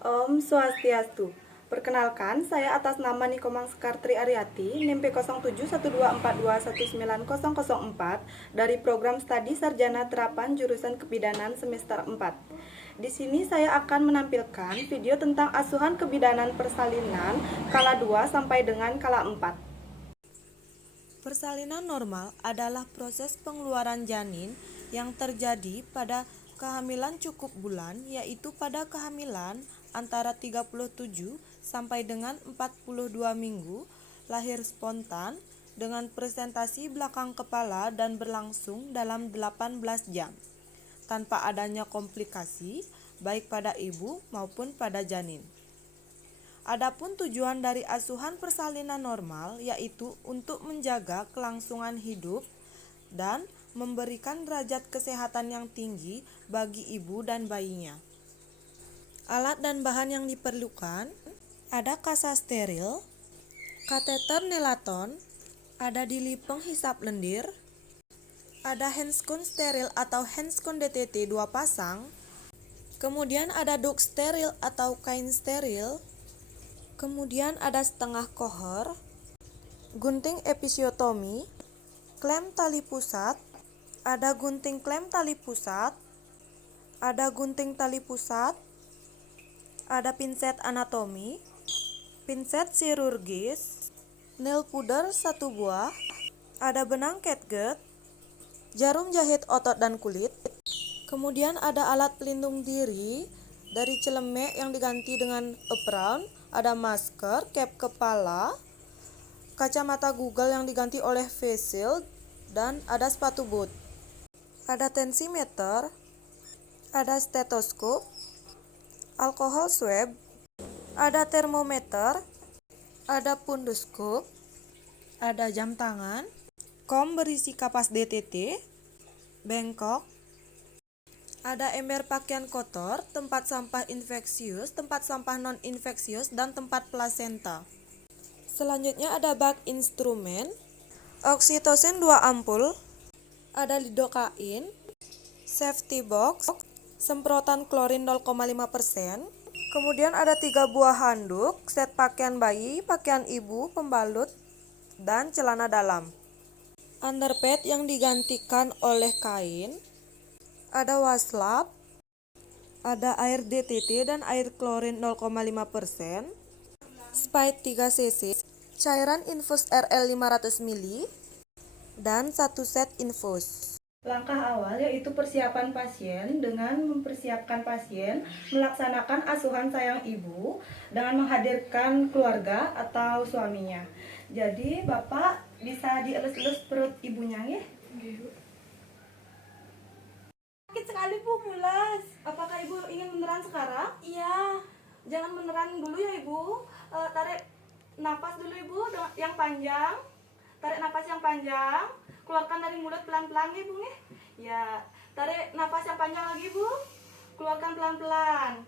Om Swastiastu. Perkenalkan, saya atas nama Nikomang Sekartri Ariati, NIM P071242190004 dari Program Studi Sarjana Terapan Jurusan Kebidanan semester 4. Di sini saya akan menampilkan video tentang asuhan kebidanan persalinan kala 2 sampai dengan kala 4. Persalinan normal adalah proses pengeluaran janin yang terjadi pada kehamilan cukup bulan, yaitu pada kehamilan antara 37 sampai dengan 42 minggu, lahir spontan dengan presentasi belakang kepala dan berlangsung dalam 18 jam, tanpa adanya komplikasi baik pada ibu maupun pada janin. Adapun tujuan dari asuhan persalinan normal yaitu untuk menjaga kelangsungan hidup dan memberikan derajat kesehatan yang tinggi bagi ibu dan bayinya. Alat dan bahan yang diperlukan ada kasa steril, kateter nelaton, ada dili penghisap lendir, ada handscone steril atau handscone DTT 2 pasang, kemudian ada duk steril atau kain steril, kemudian ada setengah kohor, gunting episiotomi, klem tali pusat, ada gunting klem tali pusat, ada gunting tali pusat, ada pinset anatomi, pinset chirurgis, nail puder 1 buah, ada benang catgut, jarum jahit otot dan kulit, kemudian ada alat pelindung diri dari celemek yang diganti dengan apron, ada masker, cap kepala, kacamata Google yang diganti oleh face shield, dan ada sepatu boot. Ada tensimeter, ada stetoskop, alkohol swab, ada termometer, ada pundoskop, ada jam tangan, kom berisi kapas DTT, bengkok, ada ember pakaian kotor, tempat sampah infeksius, tempat sampah non-infeksius, dan tempat plasenta. Selanjutnya ada bak instrumen, oksitosin 2 ampul, ada lidokain, safety box, semprotan klorin 0,5%, kemudian ada 3 buah handuk, set pakaian bayi, pakaian ibu, pembalut, dan celana dalam. Underpad yang digantikan oleh kain, ada waslap, ada air DTT dan air klorin 0,5%, Sprite 3 cc, cairan infus RL 500 ml, dan 1 set infus. Langkah awal yaitu persiapan pasien dengan mempersiapkan pasien melaksanakan asuhan sayang ibu dengan menghadirkan keluarga atau suaminya. Jadi Bapak bisa dielus-elus perut ibunya ya. Sakit sekali Bu, mulas. Apakah ibu ingin meneran sekarang? Iya. Jangan meneran dulu ya ibu. Tarik nafas dulu ibu yang panjang. Tarik nafas yang panjang. Keluarkan dari mulut pelan-pelan ya Bu. Ya. Tarik nafas yang panjang lagi Bu. Keluarkan pelan-pelan.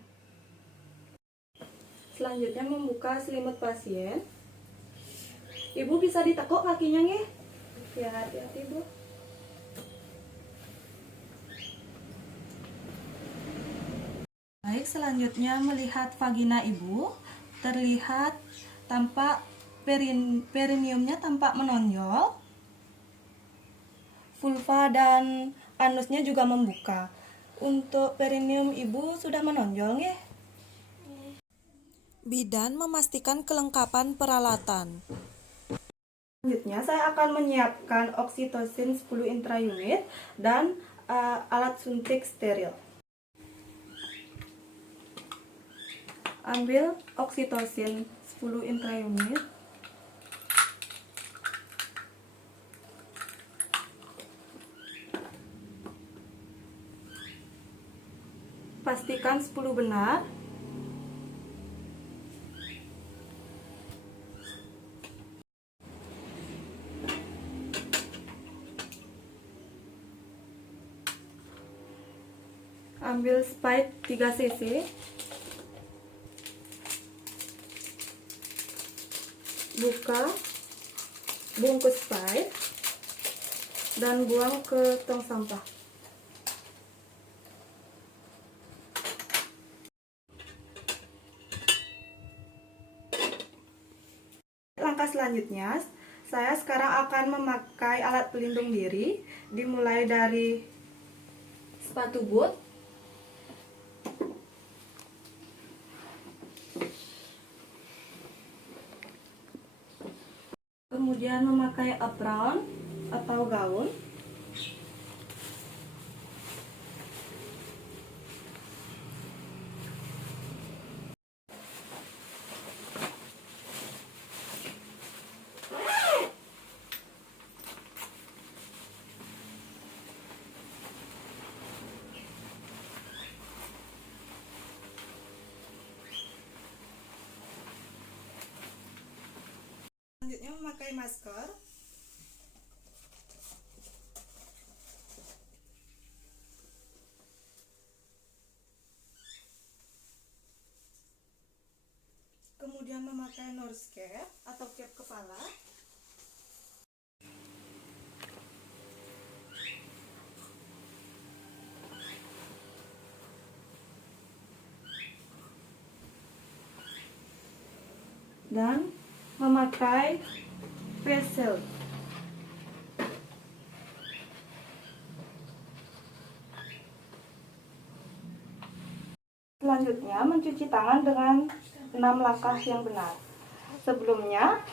Selanjutnya membuka selimut pasien. Ibu bisa ditekuk kakinya nih. Ya, hati-hati Bu. Baik, selanjutnya melihat vagina ibu, terlihat tampak perineumnya tampak menonjol, vulva dan anusnya juga membuka. Untuk perineum ibu sudah menonjol ya? Bidan memastikan kelengkapan peralatan. Selanjutnya saya akan menyiapkan oksitosin 10 intraunit dan alat suntik steril. Ambil oksitosin 10 intraunit. Pastikan 10 benar. Ambil Sprite 3 cc. Buka bungkus Sprite dan buang ke tong sampah. selanjutnya, saya sekarang akan memakai alat pelindung diri, dimulai dari sepatu boot, kemudian memakai apron atau gaun, selanjutnya memakai masker, kemudian memakai nose cap atau cap kepala, dan memakai face shield. Selanjutnya mencuci tangan dengan 6 langkah yang benar. Sebelumnya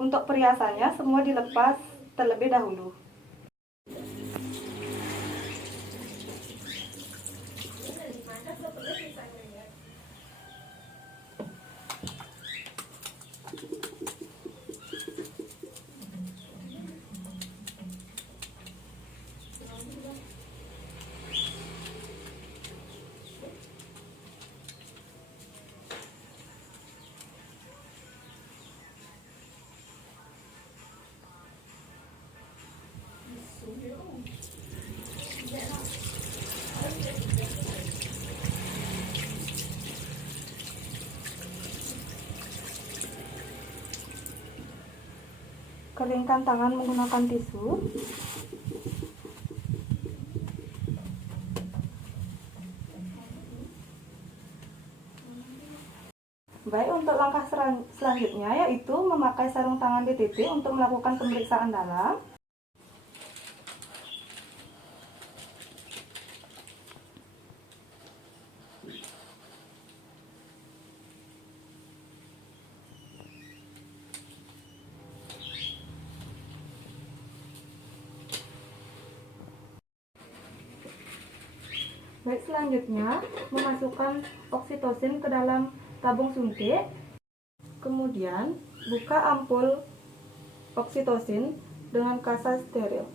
untuk perhiasannya semua dilepas terlebih dahulu. Keringkan tangan menggunakan tisu. Baik, untuk langkah selanjutnya yaitu memakai sarung tangan DTP untuk melakukan pemeriksaan dalam. Baik, selanjutnya memasukkan oksitosin ke dalam tabung suntik. Kemudian buka ampul oksitosin dengan kasa steril.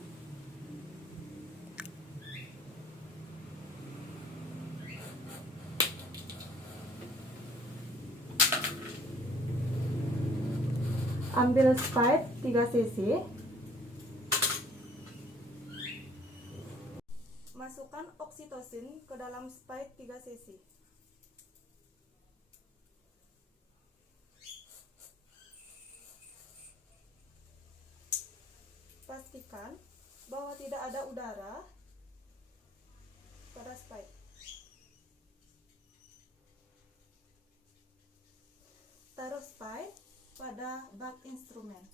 Ambil Sprite 3 cc. Masukkan oksitosin ke dalam Sprite 3 cc. Pastikan bahwa tidak ada udara pada Sprite. Taruh Sprite pada bak instrumen.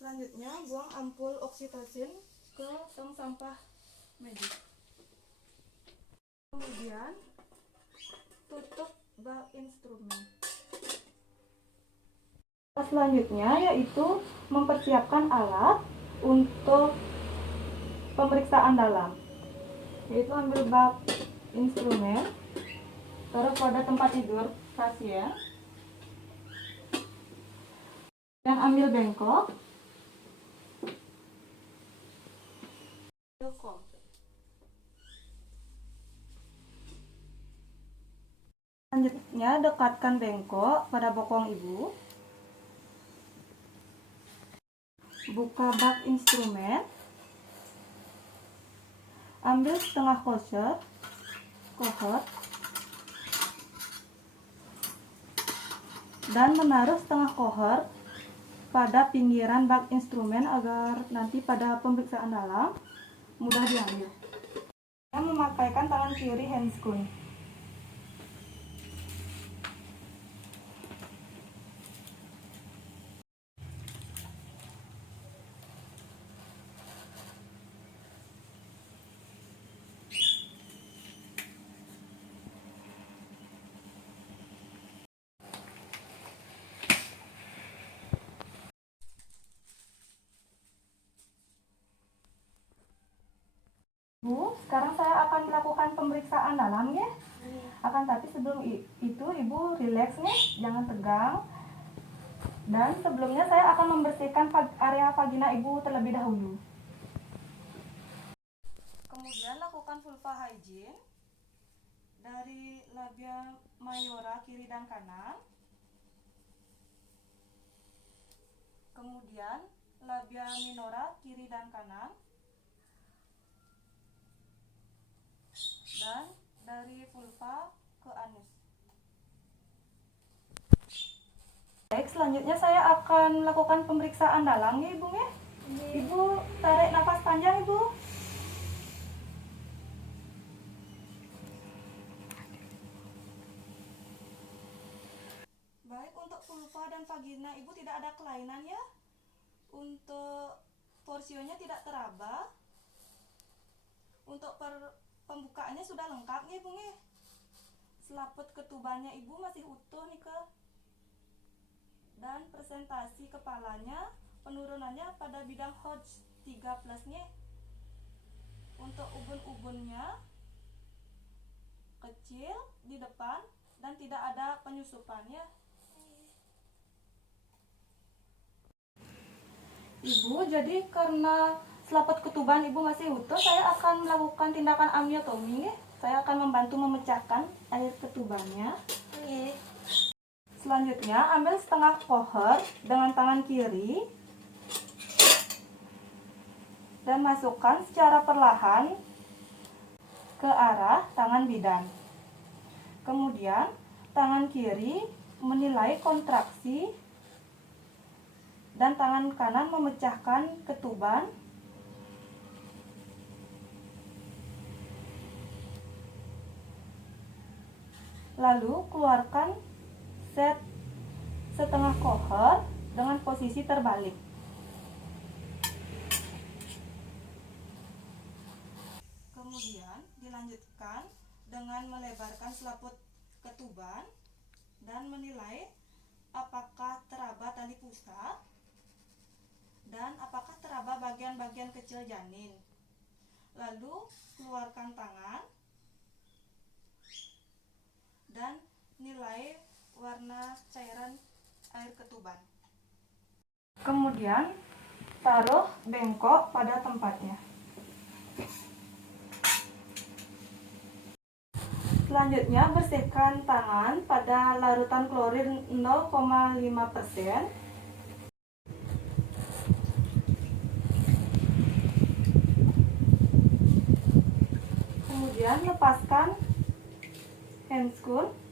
Selanjutnya buang ampul oksitosin ke tong sampah medis. Kemudian tutup bak instrumen. Selanjutnya yaitu mempersiapkan alat untuk pemeriksaan dalam, yaitu ambil bak instrumen, taruh pada tempat tidur pasien, dan ambil bengkok. Selanjutnya dekatkan bengkok pada bokong ibu. Buka bak instrumen. Ambil setengah kohor dan menaruh setengah kohor pada pinggiran bak instrumen agar nanti pada pemeriksaan dalam mudah diambil. Yang memakaikan tangan kiri handscoon. Bu, sekarang saya akan melakukan pemeriksaan dalam ya. Akan tapi sebelum itu Ibu rileks nih, jangan tegang. Dan sebelumnya saya akan membersihkan area vagina Ibu terlebih dahulu. Kemudian lakukan vulva hygiene dari labia mayora kiri dan kanan. Kemudian labia minora kiri dan kanan. Dan dari vulva ke anus. Baik, selanjutnya saya akan melakukan pemeriksaan dalam ya Ibu ya. Ibu tarik nafas panjang Ibu. Baik, untuk vulva dan vagina Ibu tidak ada kelainan ya. Untuk porsionya tidak teraba. Untuk pembukaannya sudah lengkap nih Ibu nih. Selaput ketubannya Ibu masih utuh nih ke. Dan presentasi kepalanya penurunannya pada bidang Hodge 3+ nih. Untuk ubun-ubunnya kecil di depan dan tidak ada penyusupannya. Ibu, jadi karena selaput ketuban Ibu masih utuh, saya akan melakukan tindakan amniotomi. Saya akan membantu memecahkan air ketubannya. Selanjutnya, ambil setengah kohor dengan tangan kiri dan masukkan secara perlahan ke arah tangan bidan. Kemudian, tangan kiri menilai kontraksi dan tangan kanan memecahkan ketuban. Lalu, keluarkan set setengah kohor dengan posisi terbalik. Kemudian dilanjutkan dengan melebarkan selaput ketuban dan menilai apakah teraba tali pusat dan apakah teraba bagian-bagian kecil janin. Lalu keluarkan tangan dan nilai warna cairan air ketuban. Kemudian taruh bengkok pada tempatnya. Selanjutnya bersihkan tangan pada larutan klorir 0,5%. Kemudian lepaskan handscoon.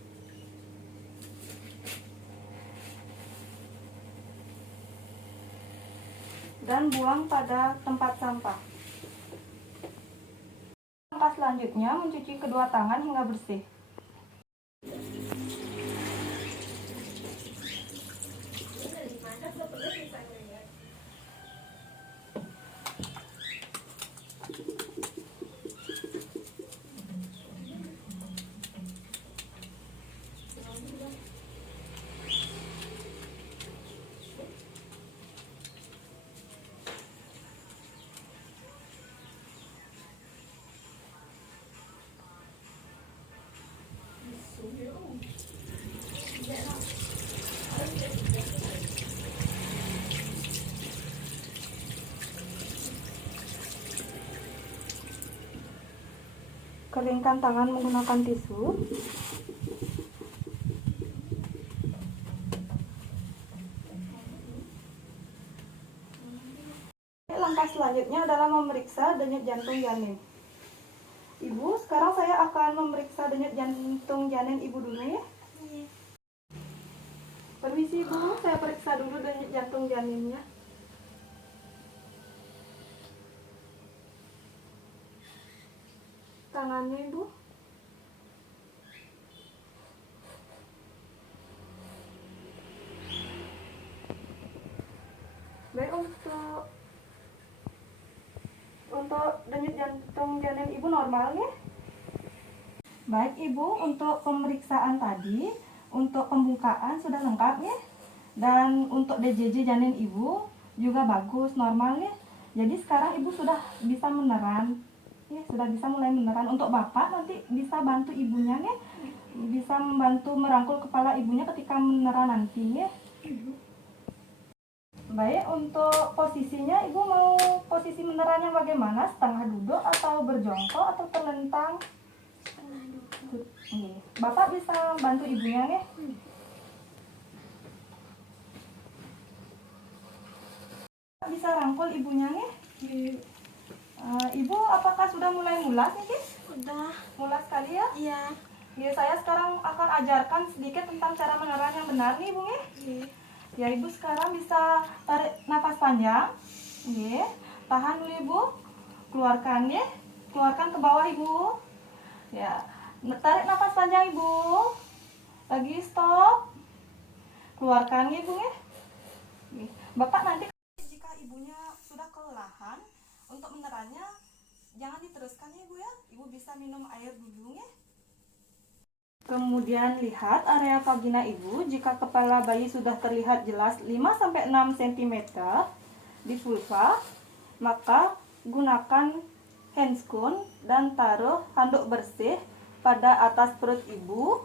Dan buang pada tempat sampah. Langkah selanjutnya mencuci kedua tangan hingga bersih. Keringkan tangan menggunakan tisu. Langkah selanjutnya adalah memeriksa denyut jantung janin. Ibu, sekarang saya akan memeriksa denyut jantung janin Ibu dulu ya. Permisi Ibu, saya periksa dulu denyut jantung janinnya. Tangannya Ibu. Baik, untuk denyut jantung janin Ibu normal ya. Baik Ibu, untuk pemeriksaan tadi, untuk pembukaan sudah lengkap ya. Dan untuk DJJ janin Ibu juga bagus, normal ya. Jadi sekarang Ibu sudah bisa meneran. sudah bisa mulai meneran. Untuk bapak nanti bisa bantu ibunya nih, bisa membantu merangkul kepala ibunya ketika meneran nanti ya. Baik, untuk posisinya ibu mau posisi meneran yang bagaimana? Setengah duduk atau berjongkok atau terlentang? Setengah duduk. Bapak bisa bantu ibunya nih. Bisa rangkul ibunya nih. Ibu apakah sudah mulai mulas nih? Udah. Mulas sekali ya? Iya. Ya, saya sekarang akan ajarkan sedikit tentang cara meneran yang benar nih, Ibu nih. Iya. Ya, Ibu sekarang bisa tarik nafas panjang. Ya, tahan dulu Ibu. Keluarkan ya. Keluarkan ke bawah Ibu. Ya, tarik nafas panjang Ibu. Lagi stop. Keluarkan ya, Ibu ya. Bapak nanti jika ibunya sudah kelelahan untuk menerannya jangan diteruskan ya Ibu ya. Ibu bisa minum air dulu ya. Kemudian lihat area vagina ibu. Jika kepala bayi sudah terlihat jelas 5-6 cm di vulva, maka gunakan handscoon dan taruh handuk bersih pada atas perut ibu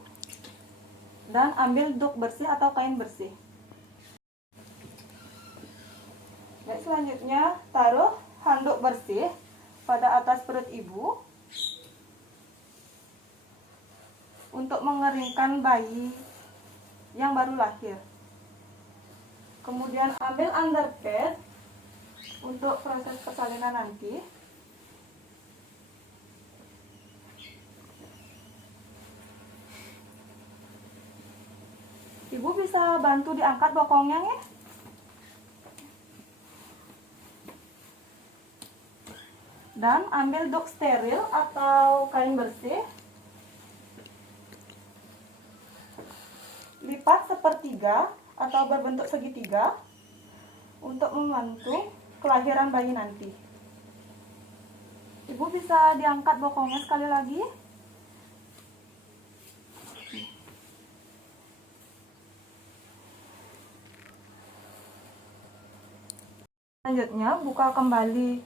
dan ambil duk bersih atau kain bersih. Dan selanjutnya taruh handuk bersih pada atas perut ibu untuk mengeringkan bayi yang baru lahir. Kemudian ambil underpad untuk proses persalinan nanti. Ibu bisa bantu diangkat bokongnya ya. Dan ambil duk steril atau kain bersih. Lipat sepertiga atau berbentuk segitiga untuk membantu kelahiran bayi nanti. Ibu bisa diangkat bokongnya sekali lagi. Selanjutnya buka kembali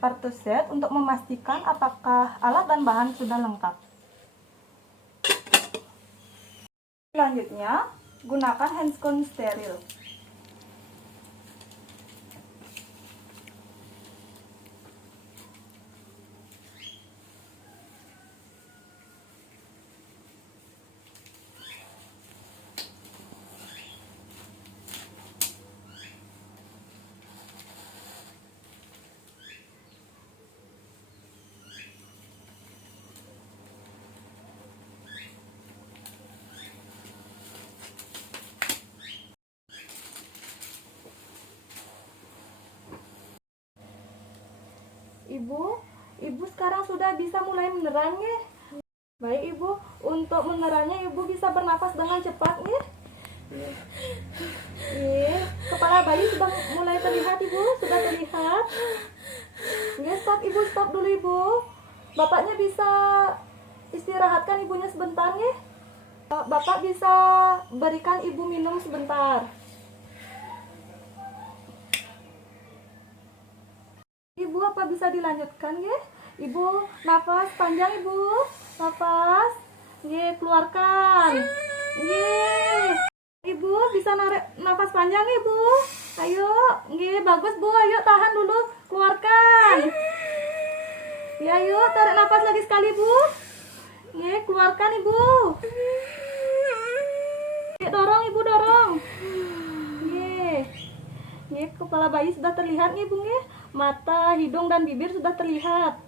partuset untuk memastikan apakah alat dan bahan sudah lengkap. Selanjutnya, gunakan handscoon steril. Ibu sekarang sudah bisa mulai meneran ya. Baik Ibu, untuk menerannya Ibu bisa bernafas dengan cepat ya. Kepala bayi sudah mulai terlihat Ibu, sudah terlihat. Ya, stop Ibu, stop dulu Ibu. Bapaknya bisa istirahatkan ibunya sebentar ya. Bapak bisa berikan ibu minum sebentar. Ibu apa bisa dilanjutkan ya? Ibu nafas panjang Ibu, nafas, keluarkan, Ibu bisa narik nafas panjang Ibu, ayo, bagus Bu, ayo tahan dulu, keluarkan, ya yuk tarik nafas lagi sekali Bu, keluarkan Ibu, dorong Ibu dorong, kepala bayi sudah terlihat nih Bu, mata, hidung dan bibir sudah terlihat.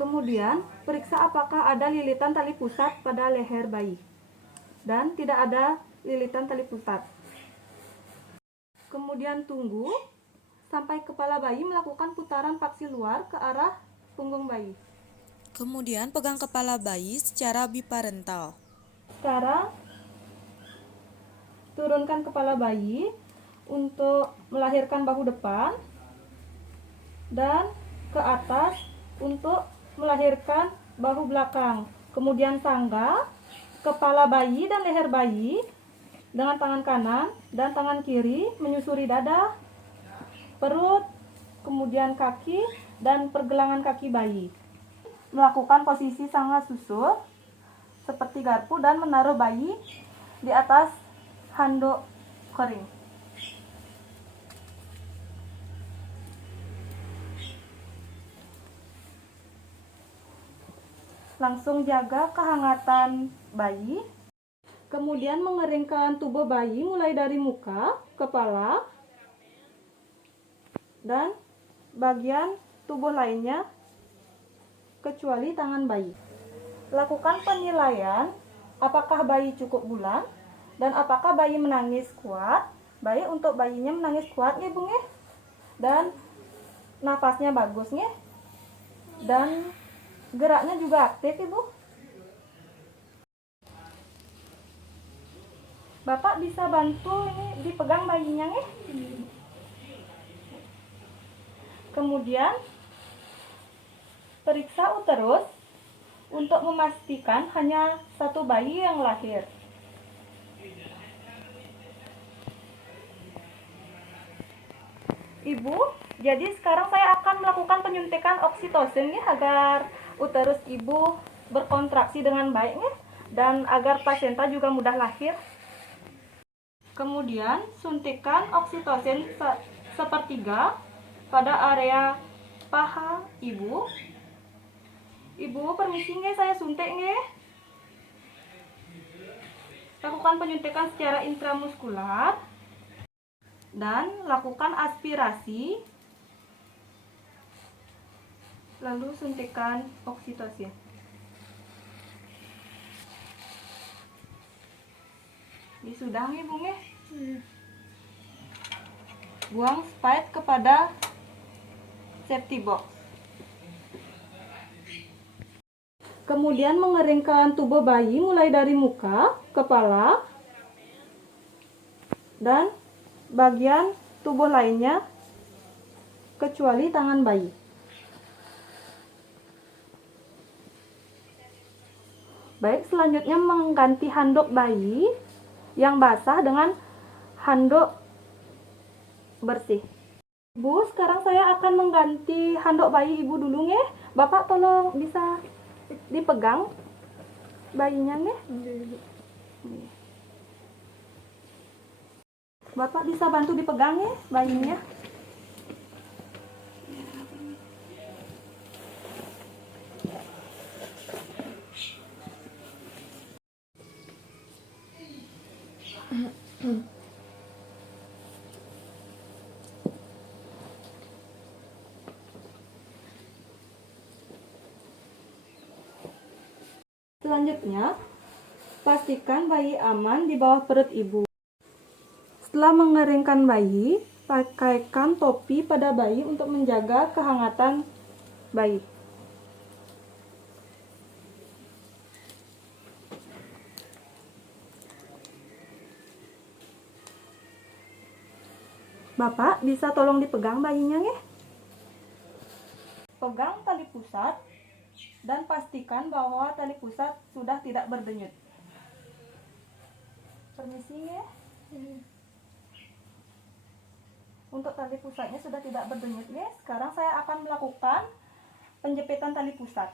Kemudian, periksa apakah ada lilitan tali pusat pada leher bayi. Dan tidak ada lilitan tali pusat. Kemudian tunggu sampai kepala bayi melakukan putaran paksi luar ke arah punggung bayi. Kemudian pegang kepala bayi secara biparental. Sekarang, turunkan kepala bayi untuk melahirkan bahu depan dan ke atas untuk melahirkan bahu belakang. Kemudian sangga kepala bayi dan leher bayi Dengan tangan kanan dan tangan kiri menyusuri dada, perut, kemudian kaki, dan pergelangan kaki bayi. Melakukan posisi sangat susur seperti garpu dan menaruh bayi di atas handuk kering. Langsung jaga kehangatan bayi. Kemudian mengeringkan tubuh bayi mulai dari muka, kepala, dan bagian tubuh lainnya kecuali tangan bayi. Lakukan penilaian apakah bayi cukup bulan dan apakah bayi menangis kuat. Baik, untuk bayinya menangis kuat nih Bu, dan nafasnya bagus nih, dan geraknya juga aktif Ibu. Bapak bisa bantu ini dipegang bayinya nih. Kemudian periksa uterus untuk memastikan hanya satu bayi yang lahir. Ibu, jadi sekarang saya akan melakukan penyuntikan oksitosin nih agar uterus ibu berkontraksi dengan baik nih, dan agar plasenta juga mudah lahir. Kemudian suntikan oksitosin sepertiga pada area paha ibu. Ibu, permisi nggih, saya suntik nggih. Lakukan penyuntikan secara intramuskular dan lakukan aspirasi. Lalu suntikan oksitosin. Ini sudah nih Bu nggih. Buang spike kepada safety box. Kemudian mengeringkan tubuh bayi mulai dari muka, kepala, dan bagian tubuh lainnya kecuali tangan bayi. Baik, selanjutnya mengganti handuk bayi yang basah dengan handuk bersih. Bu, sekarang saya akan mengganti handuk bayi ibu dulu nggih. Bapak tolong bisa dipegang bayinya nih. Bapak bisa bantu dipegang ya bayinya. Selanjutnya, pastikan bayi aman di bawah perut ibu. Setelah mengeringkan bayi, pakaikan topi pada bayi untuk menjaga kehangatan bayi. Bapak bisa tolong dipegang bayinya ya? Pegang tali pusat dan pastikan bahwa tali pusat sudah tidak berdenyut. Permisi ya. Untuk tali pusatnya sudah tidak berdenyut ya. Sekarang saya akan melakukan penjepitan tali pusat.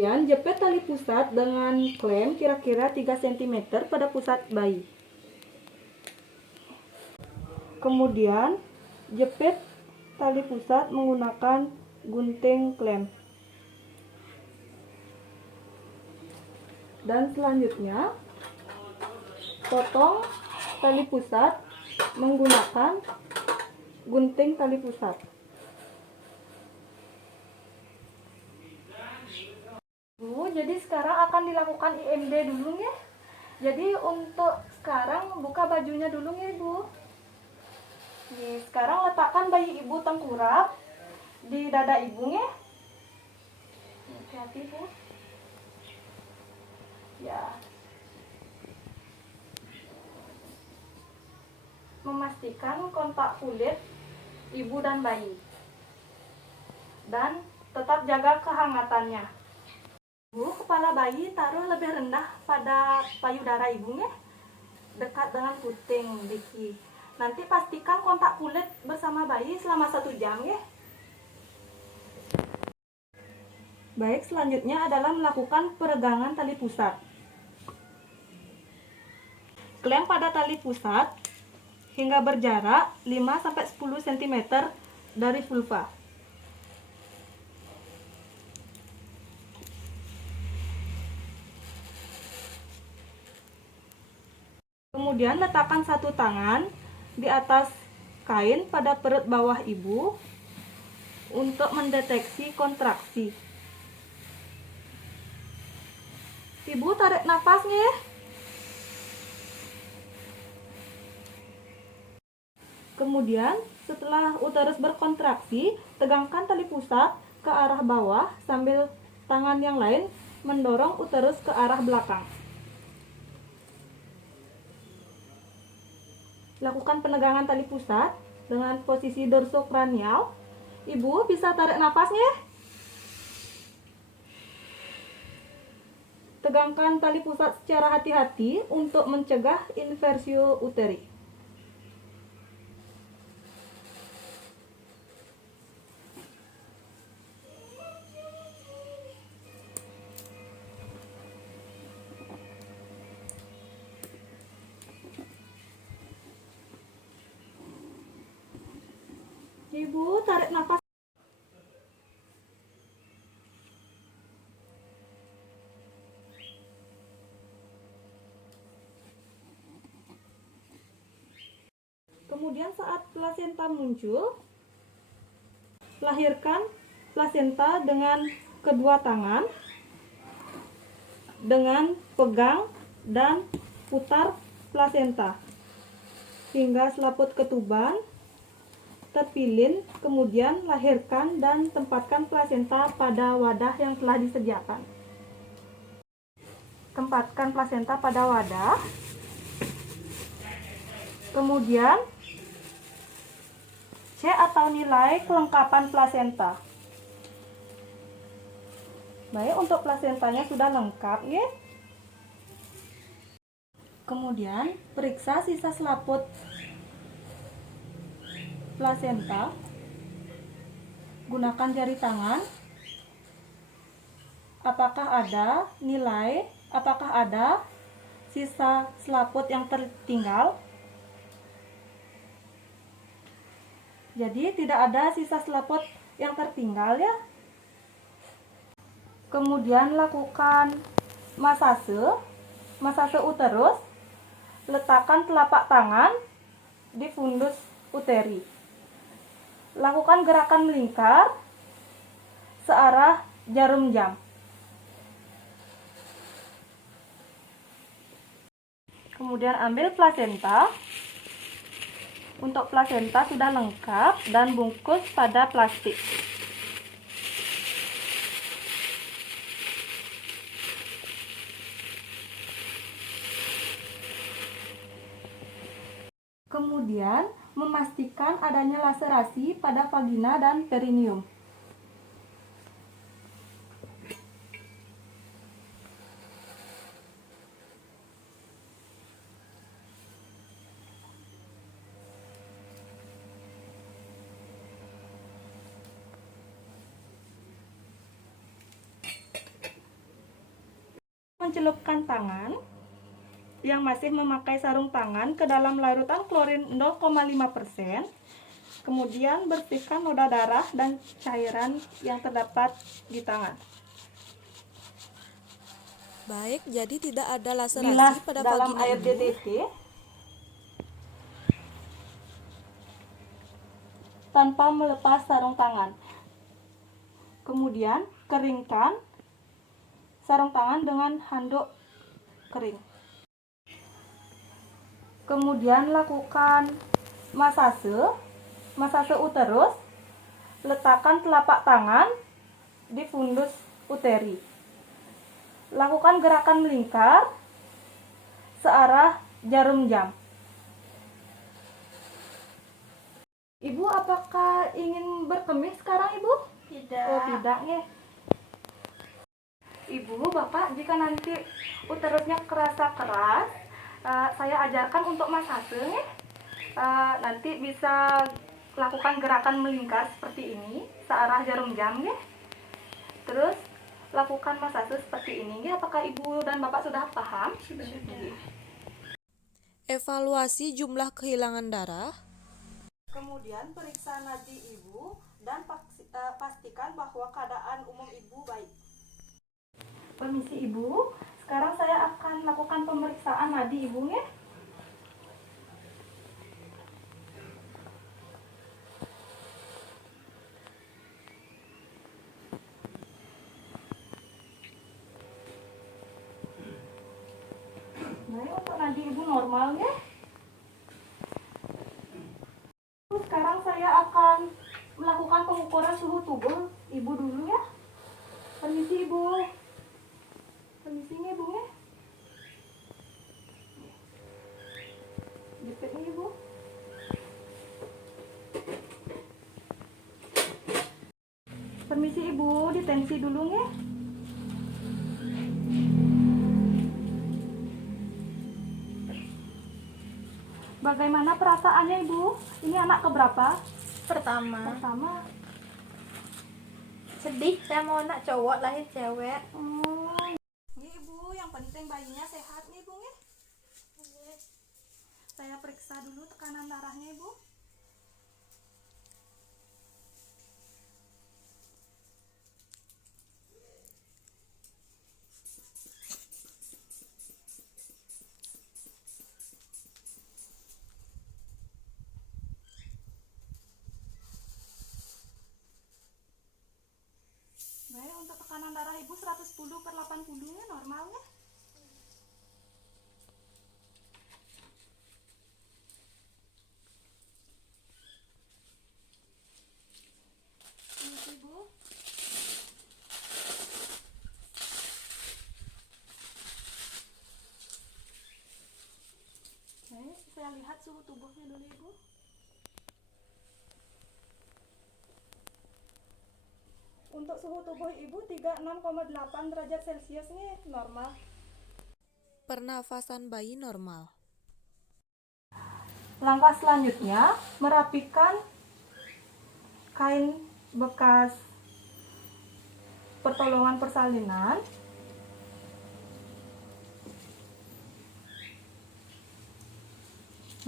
Kemudian jepit tali pusat dengan klem kira-kira 3 cm pada pusat bayi. Kemudian jepit tali pusat menggunakan gunting klem. Dan selanjutnya potong tali pusat menggunakan gunting tali pusat. Bu, jadi sekarang akan dilakukan IMD dulu ya. Jadi untuk sekarang buka bajunya dulu ya Bu. Nih, sekarang letakkan bayi ibu tengkurap di dada ibu ya. Hati-hati Bu. Ya. Memastikan kontak kulit ibu dan bayi. Dan tetap jaga kehangatannya. Ibu, kepala bayi taruh lebih rendah pada payudara ibu ya, dekat dengan puting Diki. Nanti pastikan kontak kulit bersama bayi selama 1 jam ya. Baik, selanjutnya adalah melakukan peregangan tali pusat. Klem pada tali pusat hingga berjarak 5-10 cm dari vulva. Kemudian letakkan satu tangan di atas kain pada perut bawah ibu untuk mendeteksi kontraksi. Ibu tarik nafasnya. Kemudian setelah uterus berkontraksi, tegangkan tali pusat ke arah bawah sambil tangan yang lain mendorong uterus ke arah belakang. Lakukan penegangan tali pusat dengan posisi dorsokranial. Ibu bisa tarik nafasnya. Tegangkan tali pusat secara hati-hati untuk mencegah inversio uteri. Ibu tarik nafas. Kemudian saat plasenta muncul, lahirkan plasenta dengan kedua tangan, dengan pegang dan putar plasenta hingga selaput ketuban terpilin, kemudian lahirkan dan tempatkan plasenta pada wadah yang telah disediakan. Tempatkan plasenta pada wadah, kemudian cek atau nilai kelengkapan plasenta. Baik, untuk plasentanya sudah lengkap ya. Kemudian periksa sisa selaput plasenta. Gunakan jari tangan. Apakah ada sisa selaput yang tertinggal? Jadi tidak ada sisa selaput yang tertinggal ya. Kemudian lakukan masase uterus. Letakkan telapak tangan di fundus uteri. Lakukan gerakan melingkar searah jarum jam. Kemudian ambil plasenta. Untuk plasenta sudah lengkap dan bungkus pada plastik. Kemudian memastikan adanya laserasi pada vagina dan perineum. Mencelupkan tangan yang masih memakai sarung tangan ke dalam larutan klorin 0,5%. Kemudian bersihkan noda darah dan cairan yang terdapat di tangan. Baik, jadi tidak ada laserasi Bilas pada dalam vagina air ibu. DTT tanpa melepas sarung tangan. Kemudian keringkan sarung tangan dengan handuk kering. Kemudian lakukan masase uterus. Letakkan telapak tangan di fundus uteri. Lakukan gerakan melingkar searah jarum jam. Ibu, apakah ingin berkemih sekarang, Ibu? Tidak. Oh, tidak ya. Ibu, Bapak, jika nanti uterusnya kerasa keras, saya ajarkan untuk masase nih. Nanti bisa lakukan gerakan melingkar seperti ini, searah jarum jam nih. Terus lakukan masase seperti ini. Apakah Ibu dan Bapak sudah paham? Sudah. Evaluasi jumlah kehilangan darah. Kemudian periksa nadi ibu dan pastikan bahwa keadaan umum ibu baik. Permisi Ibu, sekarang saya akan lakukan pemeriksaan nadi Ibu ya. Baik, untuk nadi Ibu normal ya. Sekarang saya akan melakukan pengukuran suhu tubuh Ibu dulu ya. Permisi Ibu. Permisinya Ibu ya. Dikit nih Ibu. Permisi Ibu, ditensi dulu ya. Bagaimana perasaannya Ibu? Ini anak keberapa? Pertama, sedih, saya mau anak cowok lahir cewek. Ini ibu, yang penting bayinya sehat nih ibu ya. Saya periksa dulu tekanan darahnya ibu. Baik, untuk tekanan darah ibu 110/80 nya normal ya. Ini ibu. Baik, saya lihat suhu tubuhnya dulu ibu. Untuk suhu tubuh ibu 36,8 derajat Celcius nih normal. Pernafasan bayi normal. Langkah selanjutnya merapikan kain bekas pertolongan persalinan.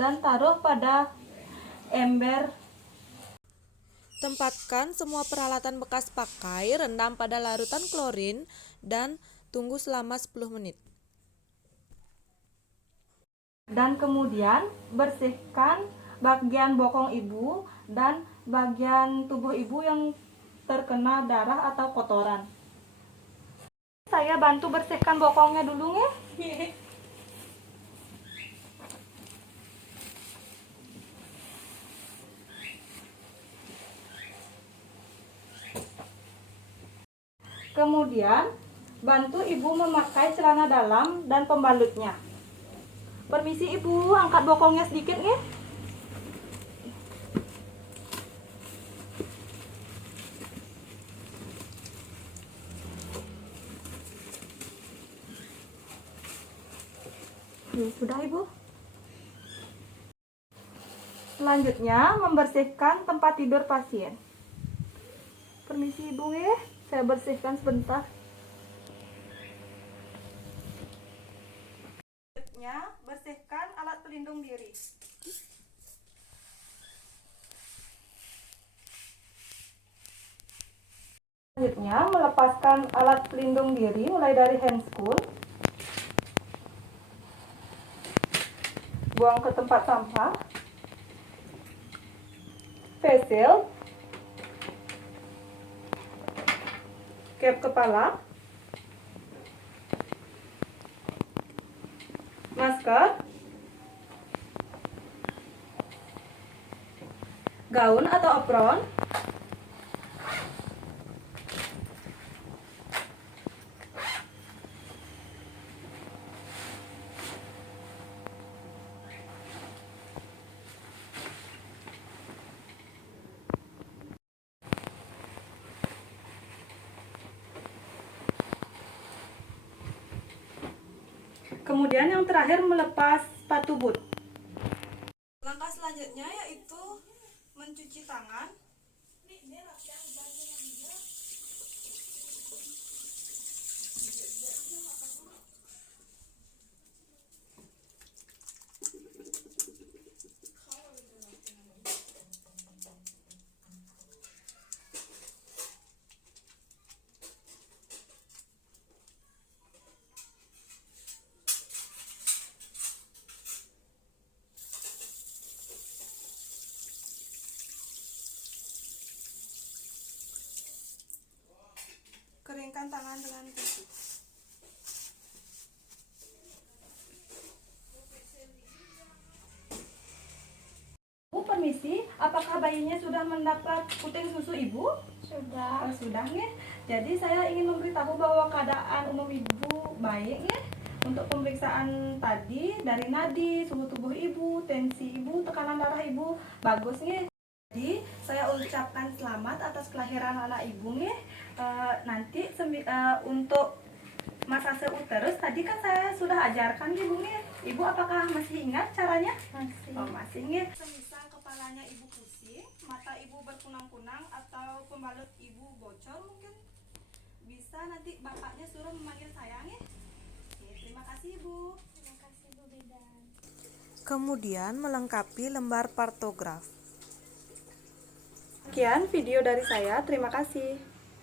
Dan taruh pada ember. Tempatkan semua peralatan bekas pakai, rendam pada larutan klorin, dan tunggu selama 10 menit. Dan kemudian bersihkan bagian bokong ibu dan bagian tubuh ibu yang terkena darah atau kotoran. Saya bantu bersihkan bokongnya dulu ya. Kemudian bantu ibu memakai celana dalam dan pembalutnya. Permisi ibu, angkat bokongnya sedikit ya. Sudah ibu. Selanjutnya membersihkan tempat tidur pasien. Permisi ibu ya, saya bersihkan sebentar. Selanjutnya bersihkan alat pelindung diri. Selanjutnya melepaskan alat pelindung diri mulai dari handscoon, buang ke tempat sampah, face shield, cap kepala, masker, gaun atau apron, Kemudian yang terakhir melepas sepatu boot. Langkah selanjutnya yaitu mencuci tangan. Keringkan tangan dengan tisu. Bu, permisi, apakah bayinya sudah mendapat puting susu ibu? Sudah. Oh, sudah nih. Jadi saya ingin memberitahu bahwa keadaan umum ibu baik ya. Untuk pemeriksaan tadi dari nadi, suhu tubuh ibu, tensi ibu, tekanan darah ibu bagus nih. Jadi saya ucapkan selamat atas kelahiran anak ibu nih. Nanti untuk masase uterus tadi kan saya sudah ajarkan ibu nih. Ibu apakah masih ingat caranya? Masih. Oh, masih nih. Semisal kepalanya ibu pusing, mata ibu berkunang-kunang atau pembalut ibu bocor mungkin bisa nanti bapaknya suruh memanggil saya nih. Oke, terima kasih ibu. Terima kasih Bu Bidan. Kemudian melengkapi lembar partograf. Sekian video dari saya. Terima kasih.